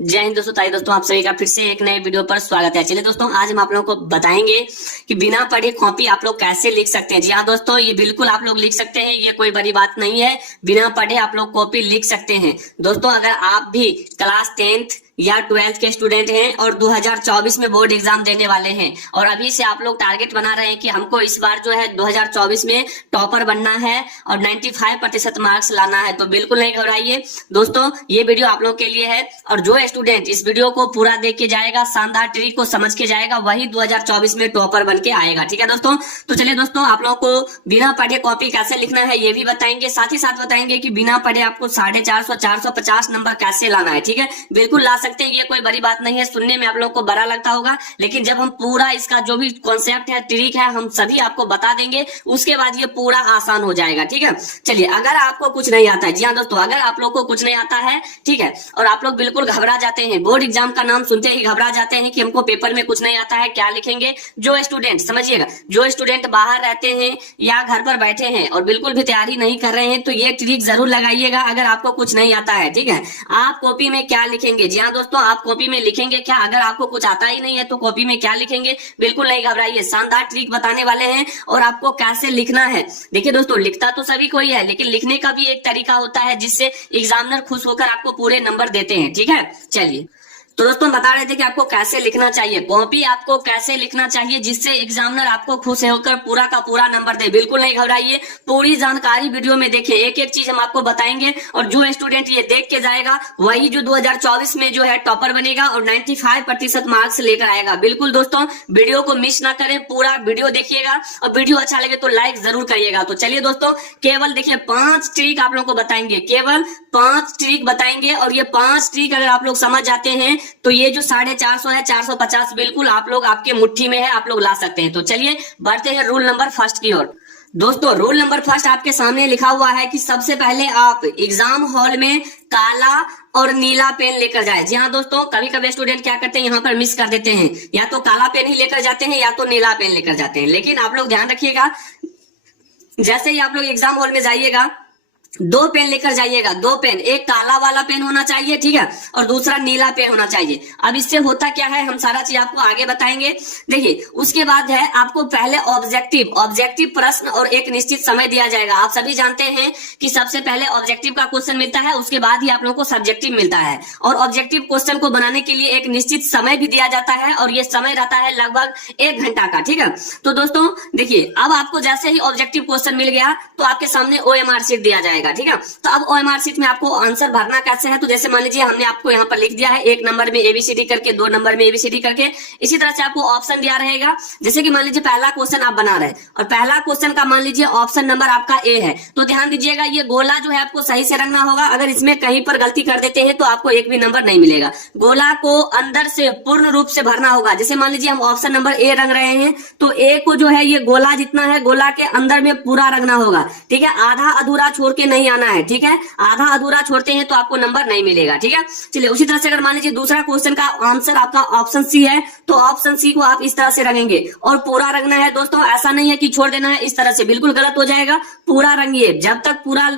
जय हिंद दोस्तों। ताई दोस्तों, आप सभी का फिर से एक नए वीडियो पर स्वागत है। चलिए दोस्तों, आज हम आप लोगों को बताएंगे कि बिना पढ़े कॉपी आप लोग कैसे लिख सकते हैं। जी हाँ दोस्तों, ये बिल्कुल आप लोग लिख सकते हैं, ये कोई बड़ी बात नहीं है। बिना पढ़े आप लोग कॉपी लिख सकते हैं। दोस्तों, अगर आप भी क्लास 10th या 12th के स्टूडेंट हैं और 2024 में बोर्ड एग्जाम देने वाले हैं और अभी से आप लोग टारगेट बना रहे हैं कि हमको इस बार जो है 2024 में टॉपर बनना है और 95% मार्क्स लाना है, तो बिल्कुल नहीं घबराइए दोस्तों। ये वीडियो आप लोग के लिए है और जो स्टूडेंट इस वीडियो को पूरा देख के जाएगा, शानदार ट्रिक को समझ के जाएगा, वही 2024 में टॉपर बन के आएगा। ठीक है दोस्तों, तो चलिए दोस्तों, आप लोगों को बिना पढ़े कॉपी कैसे लिखना है ये भी बताएंगे, साथ ही साथ बताएंगे कि बिना पढ़े आपको 450 450 नंबर कैसे लाना है। ठीक है, बिल्कुल ला सकते हैं, ये कोई बड़ी बात नहीं है। सुनने में आप लोगों को बड़ा लगता होगा, लेकिन जब हम पूरा इसका जो भी कॉन्सेप्ट है, ट्रिक है, हम सभी आपको बता देंगे, उसके बाद ये पूरा आसान हो जाएगा। ठीक है, चलिए, अगर आपको कुछ नहीं आता है, जी हाँ दोस्तों, अगर आप लोग को कुछ नहीं आता है, ठीक है, और आप लोग बिल्कुल घबरा जाते हैं, बोर्ड एग्जाम का नाम सुनते ही घबरा जाते हैं कि हमको पेपर में कुछ नहीं आता है, क्या लिखेंगे। जो स्टूडेंट, समझिएगा, जो स्टूडेंट बाहर रहते हैं या घर पर बैठे हैं और बिल्कुल भी तैयारी नहीं कर रहे हैं, तो ये ट्रिक जरूर लगाइएगा। अगर आपको कुछ नहीं आता है, ठीक है, आप कॉपी में क्या लिखेंगे। जी हाँ दोस्तों, आप कॉपी में लिखेंगे क्या। अगर आपको कुछ आता ही नहीं है तो कॉपी में क्या लिखेंगे। बिल्कुल नहीं घबराइए, शानदार ट्रिक बताने वाले हैं और आपको कैसे लिखना है। देखिए दोस्तों, लिखता तो सभी कोई है, लेकिन लिखने का भी एक तरीका होता है जिससे एग्जामिनर खुश होकर आपको पूरे नंबर देते हैं। ठीक है, चलिए, तो दोस्तों बता रहे थे कि आपको कैसे लिखना चाहिए, कॉपी आपको कैसे लिखना चाहिए जिससे एग्जामिनर आपको खुश होकर पूरा का पूरा नंबर दे। बिल्कुल नहीं घबराइए, पूरी जानकारी वीडियो में देखिए, एक एक चीज हम आपको बताएंगे और जो स्टूडेंट ये देख के जाएगा वही जो 2024 में जो है टॉपर बनेगा और 95% मार्क्स लेकर आएगा। बिल्कुल दोस्तों, वीडियो को मिस ना करें, पूरा वीडियो देखिएगा और वीडियो अच्छा लगे तो लाइक जरूर करिएगा। तो चलिए दोस्तों, केवल देखिए 5 ट्रिक आप लोगों को बताएंगे, केवल 5 ट्रिक बताएंगे और ये 5 ट्रिक अगर आप लोग समझ जाते हैं तो ये जो 450 है, 450 बिल्कुल आप लोग आपके मुट्ठी में है, आप लोग ला सकते हैं। तो चलिए बढ़ते हैं रूल नंबर फर्स्ट की ओर। दोस्तों, रूल नंबर फर्स्ट आपके सामने लिखा हुआ है कि सबसे पहले आप एग्जाम हॉल में काला और नीला पेन लेकर जाए। जी हाँ दोस्तों, कभी कभी स्टूडेंट क्या करते हैं, यहाँ पर मिस कर देते हैं, या तो काला पेन ही लेकर जाते हैं या तो नीला पेन लेकर जाते हैं। लेकिन आप लोग ध्यान रखिएगा, जैसे ही आप लोग एग्जाम हॉल में जाइएगा 2 पेन लेकर जाइएगा, 2 पेन, एक काला वाला पेन होना चाहिए, ठीक है, और दूसरा नीला पेन होना चाहिए। अब इससे होता क्या है, हम सारा चीज आपको आगे बताएंगे। देखिए, उसके बाद है आपको पहले ऑब्जेक्टिव प्रश्न और एक निश्चित समय दिया जाएगा। आप सभी जानते हैं कि सबसे पहले ऑब्जेक्टिव का क्वेश्चन मिलता है, उसके बाद ही आप लोगों को सब्जेक्टिव मिलता है, और ऑब्जेक्टिव क्वेश्चन को बनाने के लिए एक निश्चित समय भी दिया जाता है और ये समय रहता है लगभग 1 घंटा का। ठीक है, तो दोस्तों देखिए, अब आपको जैसे ही ऑब्जेक्टिव क्वेश्चन मिल गया तो आपके सामने OMR शीट दिया जाएगा। ठीक है, तो अब OMR शीट में आपको आंसर भरना कैसे है, तो जैसे मान लीजिए हमने आपको यहाँ पर लिख दिया है 1 नंबर में ABCD करके, 2 नंबर में ABCD करके, इसी तरह से आपको ऑप्शन दिया रहेगा। जैसे कि मान लीजिए पहला क्वेश्चन आप बना रहे हैं और पहला क्वेश्चन का मान लीजिए ऑप्शन नंबर आपका A है, तो ध्यान दीजिएगा ये गोला जो है आपको सही से रंगना होगा। अगर इसमें कहीं पर गलती कर देते हैं तो आपको एक भी नंबर नहीं मिलेगा। गोला को अंदर से पूर्ण रूप से भरना होगा। जैसे मान लीजिए हम ऑप्शन नंबर A रंग रहे हैं, तो A को जो है ये गोला जितना है, गोला के अंदर में पूरा रंगना होगा। ठीक है, आधा अधूरा छोड़ के नहीं आना है। ठीक है, आधा अधूरा छोड़ते हैं तो आपको नंबर नहीं मिलेगा। ठीक है, चलिए, उसी तरह से अगर मान लीजिए दूसरा क्वेश्चन का आंसर आपका ऑप्शन C है, तो ऑप्शन C को आप इस तरह से रंगेंगे और पूरा रंगना है दोस्तों, ऐसा नहीं है कि छोड़ देना है, इस तरह से बिल्कुल गलत हो जाएगा। पूरा रंगिए, जब तक पूरा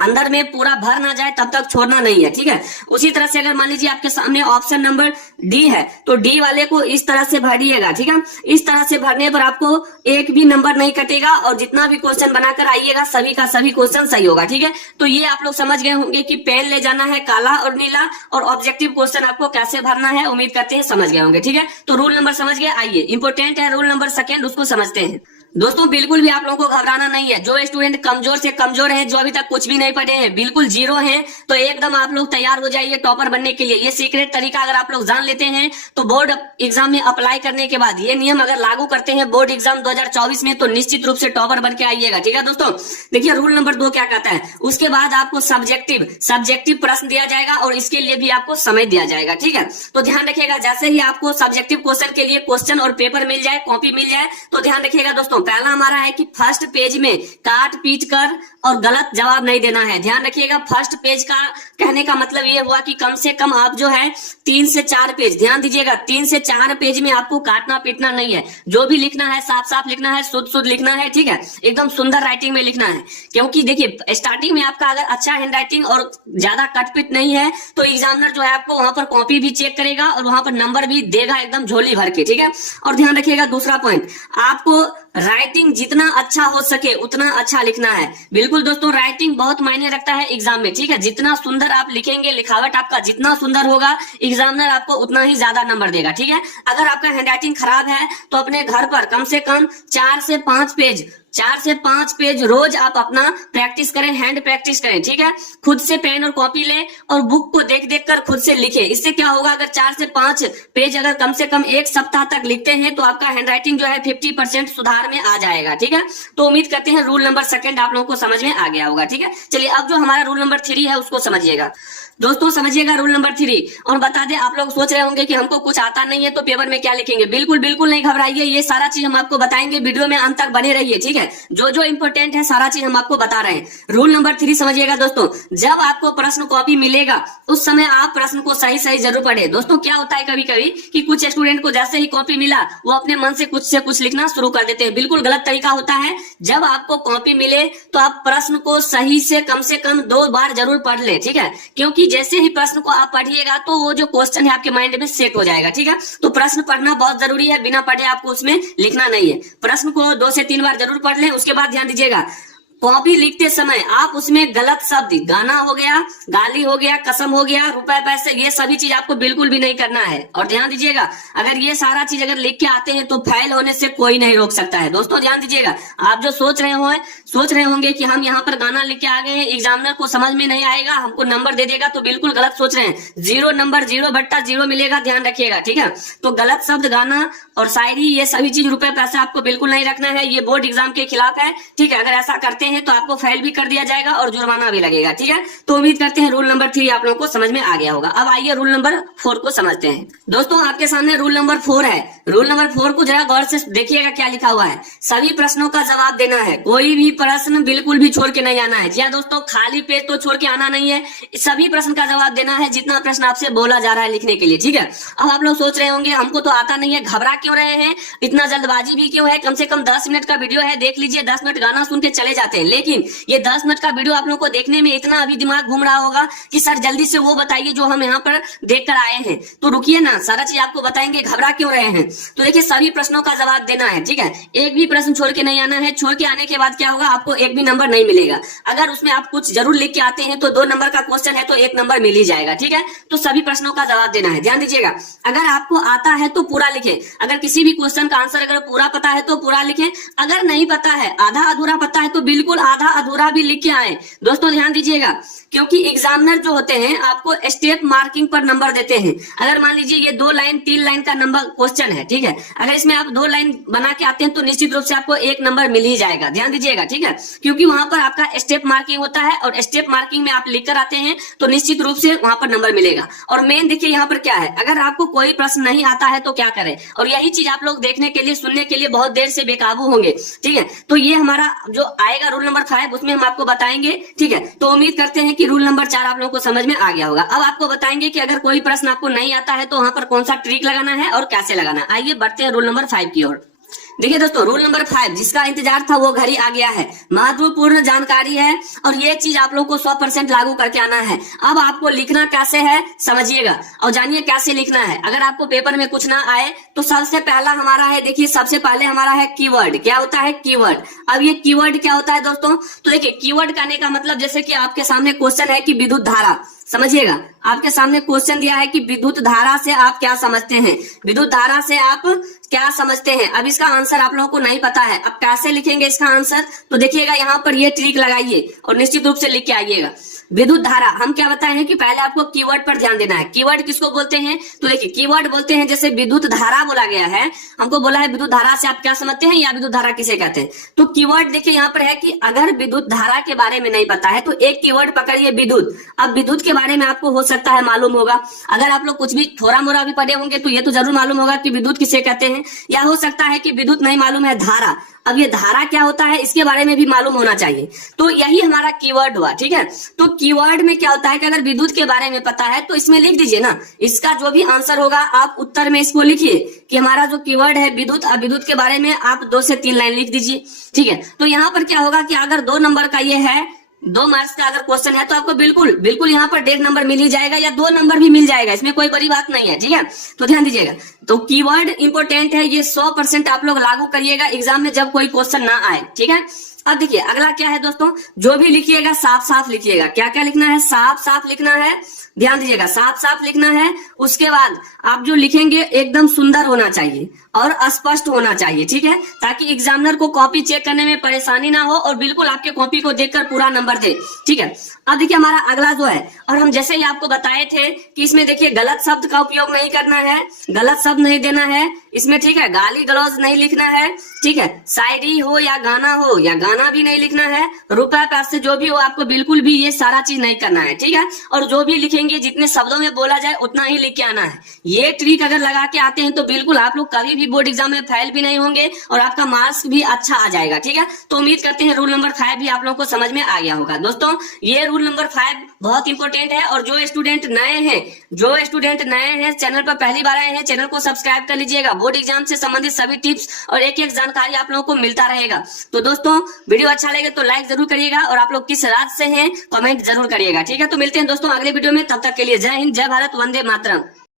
अंदर में पूरा भर ना जाए तब तक छोड़ना नहीं है। ठीक है, उसी तरह से अगर मान लीजिए आपके सामने ऑप्शन नंबर D है, तो D वाले को इस तरह से भरिएगा। ठीक है, इस तरह से भरने पर आपको एक भी नंबर नहीं कटेगा और जितना भी क्वेश्चन बनाकर आइएगा सभी का सभी क्वेश्चन सही होगा। ठीक है, तो ये आप लोग समझ गए होंगे कि पेन ले जाना है काला और नीला, और ऑब्जेक्टिव क्वेश्चन आपको कैसे भरना है, उम्मीद करते हैं समझ गए होंगे। ठीक है, तो रूल नंबर समझ गए। आइए, इंपोर्टेंट है रूल नंबर सेकेंड, उसको समझते हैं। दोस्तों, बिल्कुल भी आप लोगों को घबराना नहीं है। जो स्टूडेंट कमजोर से कमजोर हैं, जो अभी तक कुछ भी नहीं पढ़े हैं, बिल्कुल जीरो हैं, तो एकदम आप लोग तैयार हो जाइए टॉपर बनने के लिए। ये सीक्रेट तरीका अगर आप लोग जान लेते हैं तो बोर्ड एग्जाम में अप्लाई करने के बाद ये नियम अगर लागू करते हैं बोर्ड एग्जाम 2024 में, तो निश्चित रूप से टॉपर बन के आइएगा। ठीक है दोस्तों, देखिए रूल नंबर 2 क्या कहता है, उसके बाद आपको सब्जेक्टिव प्रश्न दिया जाएगा और इसके लिए भी आपको समय दिया जाएगा। ठीक है, तो ध्यान रखिएगा, जैसे ही आपको सब्जेक्टिव क्वेश्चन के लिए क्वेश्चन और पेपर मिल जाए, कॉपी मिल जाए, तो ध्यान रखिएगा दोस्तों, दोस्तों पहला हमारा है कि फर्स्ट पेज में काट पीट कर और गलत जवाब नहीं देना है। ध्यान रखिएगा, फर्स्ट पेज का कहने का मतलब ये हुआ कि कम से कम आप जो है 3 से 4 पेज, ध्यान दीजिएगा 3 से 4 पेज में आपको काटना पीटना नहीं है। जो भी लिखना है साफ साफ लिखना है, शुद्ध शुद्ध लिखना है, ठीक है, एकदम सुंदर राइटिंग में लिखना है। क्योंकि देखिए स्टार्टिंग में आपका अगर अच्छा हैंड राइटिंग और ज्यादा कट पिट नहीं है तो एग्जामिनर जो है आपको वहां पर कॉपी भी चेक करेगा और वहां पर नंबर भी देगा एकदम झोली भर के, ठीक है। और ध्यान रखिएगा दूसरा पॉइंट, आपको राइटिंग जितना अच्छा हो सके उतना अच्छा लिखना है। बिल्कुल दोस्तों, राइटिंग बहुत मायने रखता है एग्जाम में, ठीक है। जितना सुंदर आप लिखेंगे, लिखावट आपका जितना सुंदर होगा, एग्जामिनर आपको उतना ही ज्यादा नंबर देगा, ठीक है। अगर आपका हैंडराइटिंग खराब है तो अपने घर पर कम से कम 4 से 5 पेज रोज आप अपना प्रैक्टिस करें, हैंड प्रैक्टिस करें, ठीक है। खुद से पेन और कॉपी लें और बुक को देख देख कर खुद से लिखें। इससे क्या होगा, अगर 4 से 5 पेज अगर कम से कम 1 सप्ताह तक लिखते हैं तो आपका हैंडराइटिंग जो है 50% सुधार में आ जाएगा, ठीक है। तो उम्मीद करते हैं रूल नंबर 2 आप लोगों को समझ में आ गया होगा, ठीक है। चलिए अब जो हमारा रूल नंबर 3 है उसको समझिएगा दोस्तों, समझिएगा रूल नंबर 3। और बता दें, आप लोग सोच रहे होंगे कि हमको कुछ आता नहीं है तो पेपर में क्या लिखेंगे। बिल्कुल बिल्कुल नहीं घबराइए, ये सारा चीज हम आपको बताएंगे, वीडियो में अंत तक बने रहिए, ठीक है। जो जो इंपॉर्टेंट है सारा चीज हम आपको बता रहे हैं। रूल नंबर 3 समझिएगा दोस्तों, जब आपको प्रश्न कॉपी मिलेगा उस समय आप प्रश्न को सही सही जरूर पढ़े। दोस्तों क्या होता है कभी कभी कि कुछ स्टूडेंट को जैसे ही कॉपी मिला वो अपने मन से कुछ लिखना शुरू कर देते हैं, बिल्कुल गलत तरीका होता है। जब आपको कॉपी मिले तो आप प्रश्न को सही से कम 2 बार जरूर पढ़ ले, ठीक है। क्योंकि जैसे ही प्रश्न को आप पढ़िएगा तो वो जो क्वेश्चन है आपके माइंड में सेट हो जाएगा, ठीक है। तो प्रश्न पढ़ना बहुत जरूरी है, बिना पढ़े आपको उसमें लिखना नहीं है। प्रश्न को 2 से 3 बार जरूर पढ़ लें। उसके बाद ध्यान दीजिएगा, कॉपी लिखते समय आप उसमें गलत शब्द, गाना हो गया, गाली हो गया, कसम हो गया, रुपए पैसे, ये सभी चीज आपको बिल्कुल भी नहीं करना है। और ध्यान दीजिएगा, अगर ये सारा चीज अगर लिख के आते हैं तो फेल होने से कोई नहीं रोक सकता है। दोस्तों ध्यान दीजिएगा, आप जो सोच रहे होंगे कि हम यहाँ पर गाना लिख के आ गए हैं, एग्जामिनर को समझ में नहीं आएगा, हमको नंबर दे देगा, तो बिल्कुल गलत सोच रहे हैं। 0 नंबर 0/0 मिलेगा, ध्यान रखिएगा, ठीक है। तो गलत शब्द, गाना और शायरी, ये सभी चीज, रुपए पैसे आपको बिल्कुल नहीं रखना है। ये बोर्ड एग्जाम के खिलाफ है, ठीक है। अगर ऐसा करते हैं तो आपको फेल भी कर दिया जाएगा और जुर्माना भी लगेगा, ठीक है। तो उम्मीद करते हैं रूल नंबर 3 आप लोगों को समझ में आ गया होगा। अब आइए रूल नंबर 4 को समझते हैं। दोस्तों आपके सामने रूल नंबर 4 है। रूल नंबर 4 को जरा गौर से देखिएगा क्या लिखा हुआ है। सभी प्रश्नों का जवाब देना है, कोई भी प्रश्न बिल्कुल भी छोड़ के नहीं आना है। जी हाँ दोस्तों, खाली पेज तो छोड़ के आना नहीं है, सभी प्रश्न का जवाब देना है जितना प्रश्न आपसे बोला जा रहा है लिखने के लिए, ठीक है। अब आप लोग सोच रहे होंगे हमको तो आता नहीं है, घबरा क्यों रहे हैं, इतना जल्दबाजी भी क्यों है, कम से कम 10 मिनट का वीडियो है, देख लीजिए, 10 मिनट गाना सुन के चले जाते हैं। लेकिन ये 10 मिनट का वीडियो आप लोगों को देखने में इतना अभी दिमाग घूम रहा होगा कि सर जल्दी से वो बताइए जो हम यहाँ पर देख कर आए हैं। तो रुकिए ना, सारा चीज आपको बताएंगे, घबरा क्यों रहे हैं। तो देखिए सभी प्रश्नों का जवाब देना है, ठीक है। एक भी प्रश्न छोड़ के नहीं आना है। छोड़ के आने के बाद क्या होगा, आपको एक भी नंबर नहीं मिलेगा। अगर उसमें आप कुछ जरूर लिख के आते हैं तो 2 नंबर का क्वेश्चन है तो 1 नंबर मिल ही जाएगा, ठीक है। तो सभी प्रश्नों का जवाब देना है। ध्यान दीजिएगा, अगर आपको आता है तो पूरा लिखें। अगर किसी भी क्वेश्चन का आंसर अगर पूरा पता है तो पूरा लिखें, अगर नहीं पता है, आधा अधूरा पता है तो बिल्कुल आधा अधूरा भी लिख के आए। दोस्तों ध्यान दीजिएगा, क्योंकि एग्जामिनर जो होते हैं आपको स्टेप मार्किंग पर नंबर देते हैं। अगर मान लीजिए ये 2 लाइन 3 लाइन का नंबर क्वेश्चन है, ठीक है, अगर इसमें आप 2 लाइन बना के आते हैं तो निश्चित रूप से आपको 1 नंबर मिल ही जाएगा। ध्यान दीजिएगा, ठीक है, क्योंकि वहां पर आपका स्टेप मार्किंग होता है और स्टेप मार्किंग में आप लिख कर आते हैं तो निश्चित रूप से वहां पर नंबर मिलेगा। और मेन देखिए यहाँ पर क्या है, अगर आपको कोई प्रश्न नहीं आता है तो क्या करें, और यही चीज आप लोग देखने के लिए, सुनने के लिए बहुत देर से बेकाबू होंगे, ठीक है। तो ये हमारा जो आएगा रूल नंबर 5 उसमें हम आपको बताएंगे, ठीक है। तो उम्मीद करते हैं कि रूल नंबर 4 आप लोगों को समझ में आ गया होगा। अब आपको बताएंगे कि अगर कोई प्रश्न आपको नहीं आता है तो वहां पर कौन सा ट्रिक लगाना है और कैसे लगाना है। आइए बढ़ते हैं रूल नंबर 5 की ओर। देखिए दोस्तों, रूल नंबर 5 जिसका इंतजार था वो घड़ी आ गया है। महत्वपूर्ण जानकारी है और ये चीज आप लोगों को 100% लागू करके आना है। अब आपको लिखना कैसे है समझिएगा और जानिए कैसे लिखना है। अगर आपको पेपर में कुछ ना आए तो सबसे पहला हमारा है, देखिए सबसे पहले हमारा है कीवर्ड। क्या होता है कीवर्ड। अब ये कीवर्ड क्या होता है दोस्तों, तो देखिए कीवर्ड कहने का मतलब जैसे कि आपके सामने क्वेश्चन है कि विद्युत धारा, समझिएगा, आपके सामने क्वेश्चन दिया है कि विद्युत धारा से आप क्या समझते हैं, विद्युत धारा से आप क्या समझते हैं। अब इसका आंसर आप लोगों को नहीं पता है, अब कैसे लिखेंगे इसका आंसर, तो देखिएगा यहाँ पर ये ट्रिक लगाइए और निश्चित रूप से लिख के आइएगा। विद्युत धारा, हम क्या बताए हैं कि पहले आपको कीवर्ड पर ध्यान देना है। कीवर्ड किसको बोलते हैं, तो देखिए कीवर्ड बोलते हैं, जैसे विद्युत धारा बोला गया है, हमको बोला है विद्युत धारा से आप क्या समझते हैं या विद्युत धारा किसे कहते हैं। तो कीवर्ड देखिए यहाँ पर है कि अगर विद्युत धारा के बारे में नहीं पता है तो एक कीवर्ड पकड़िए विद्युत। अब विद्युत के बारे में आपको हो सकता है मालूम होगा, अगर आप लोग कुछ भी थोड़ा मोड़ा भी पढ़े होंगे तो ये तो जरूर मालूम होगा कि विद्युत किसे कहते हैं, या हो सकता है कि विद्युत नहीं मालूम है, धारा। अब ये धारा क्या होता है इसके बारे में भी मालूम होना चाहिए, तो यही हमारा कीवर्ड हुआ। ठीक है, तो कीवर्ड में क्या होता है कि अगर विद्युत के बारे में पता है तो इसमें लिख दीजिए ना, इसका जो भी आंसर होगा आप उत्तर में इसको लिखिए कि हमारा जो कीवर्ड है विद्युत। अब विद्युत के बारे में आप 2 से 3 लाइन लिख दीजिए। ठीक है, तो यहाँ पर क्या होगा कि अगर 2 नंबर का ये है, 2 मार्क्स का अगर क्वेश्चन है तो आपको बिल्कुल बिल्कुल यहाँ पर 1.5 नंबर मिल ही जाएगा या 2 नंबर भी मिल जाएगा, इसमें कोई बड़ी बात नहीं है। ठीक है, तो ध्यान दीजिएगा। तो कीवर्ड इंपॉर्टेंट है, ये 100% आप लोग लागू करिएगा एग्जाम में जब कोई क्वेश्चन ना आए। ठीक है, अब देखिए अगला क्या है दोस्तों, जो भी लिखिएगा साफ साफ लिखिएगा। क्या क्या लिखना है, साफ साफ लिखना है, ध्यान दीजिएगा, साफ साफ लिखना है। उसके बाद आप जो लिखेंगे एकदम सुंदर होना चाहिए और स्पष्ट होना चाहिए। ठीक है, ताकि एग्जामिनर को कॉपी चेक करने में परेशानी ना हो और बिल्कुल आपके कॉपी को देखकर पूरा नंबर दे। ठीक है, अब देखिए हमारा अगला जो है, और हम जैसे ही आपको बताए थे कि इसमें देखिए गलत शब्द का उपयोग नहीं करना है, गलत शब्द नहीं देना है इसमें। ठीक है, गाली गलौज नहीं लिखना है। ठीक है, शायरी हो या गाना भी नहीं लिखना है, रुपए पैसे जो भी हो आपको बिल्कुल भी ये सारा चीज नहीं करना है। ठीक है, और जो भी लिखेंगे जितने शब्दों में बोला जाए उतना ही लिख के आना है। ये ट्रिक अगर लगा के आते हैं तो बिल्कुल आप लोग कभी भी बोर्ड एग्जाम में फेल भी नहीं होंगे और आपका मार्क्स भी अच्छा आ जाएगा। ठीक है, तो उम्मीद करते हैं रूल नंबर 5 भी आप लोगों को समझ में आ गया होगा। दोस्तों ये रूल नंबर 5 बहुत इंपॉर्टेंट है, और जो स्टूडेंट नए हैं चैनल पर पहली बार आए हैं, चैनल को सब्सक्राइब कर लीजिएगा। बोर्ड एग्जाम से संबंधित सभी टिप्स और एक एक जानकारी आप लोगों को मिलता रहेगा। तो दोस्तों वीडियो अच्छा लगे तो लाइक जरूर करिएगा, और आप लोग किस राज्य से हैं कमेंट जरूर करिएगा। ठीक है, तो मिलते हैं दोस्तों अगले वीडियो में, तब तक के लिए जय हिंद, जय भारत, वंदे मातरम।